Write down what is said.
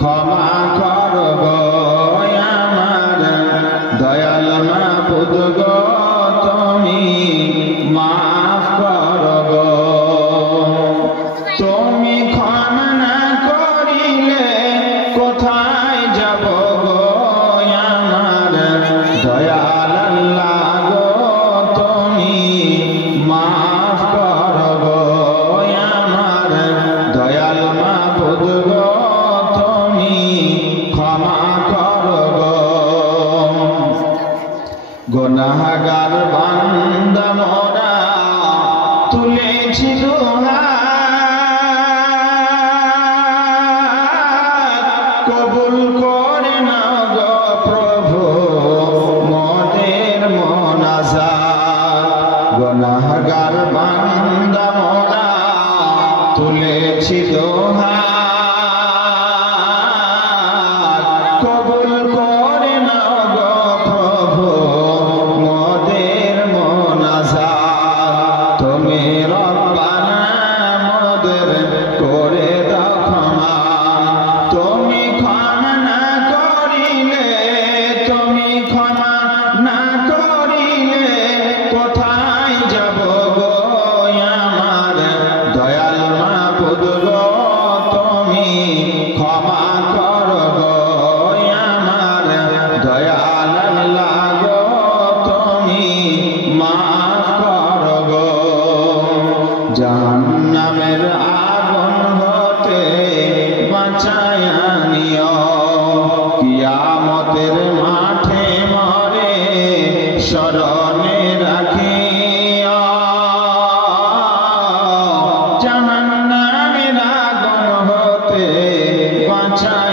ক্ষমা করব আমার দয়াল মাবুদ গো, তুমি মাফ করব। তুমি ক্ষমা না করিলে কোথায় যাব গো আমার দয়াল আল্লাহ গো, তুমি মাফ করব আমার দয়াল মাবুদ গো, তুমি ক্ষমা করব। গুনাহগার বান্দা মোরা তুলেছি দুহাত, কবুল করে নাও গো প্রভু মোদের মোনাজাত। গুনাহগার বান্দা মোরা তুলেছি দুহাত, কবুল করে নাও গো প্রভু মোদের মোনাজাত। তুমি রব্বানা মোদের করে দাও ক্ষমা, তুমি ক্ষমা না করিলে, তুমি ক্ষমা না করিলে কোথায় যাব গো আমার দয়াল মাবুদ গো, তুমি ক্ষমা করব আমার দয়াল আল্লাহ গো, তুমি মাফ করব। জাহান্নামের আগুন হতে বাঁচায়া নিও, কিয়ামতের মাঠে মরে স্মরণে রাখিও। জাহান্নামের আগুন হতে বাঁচায়া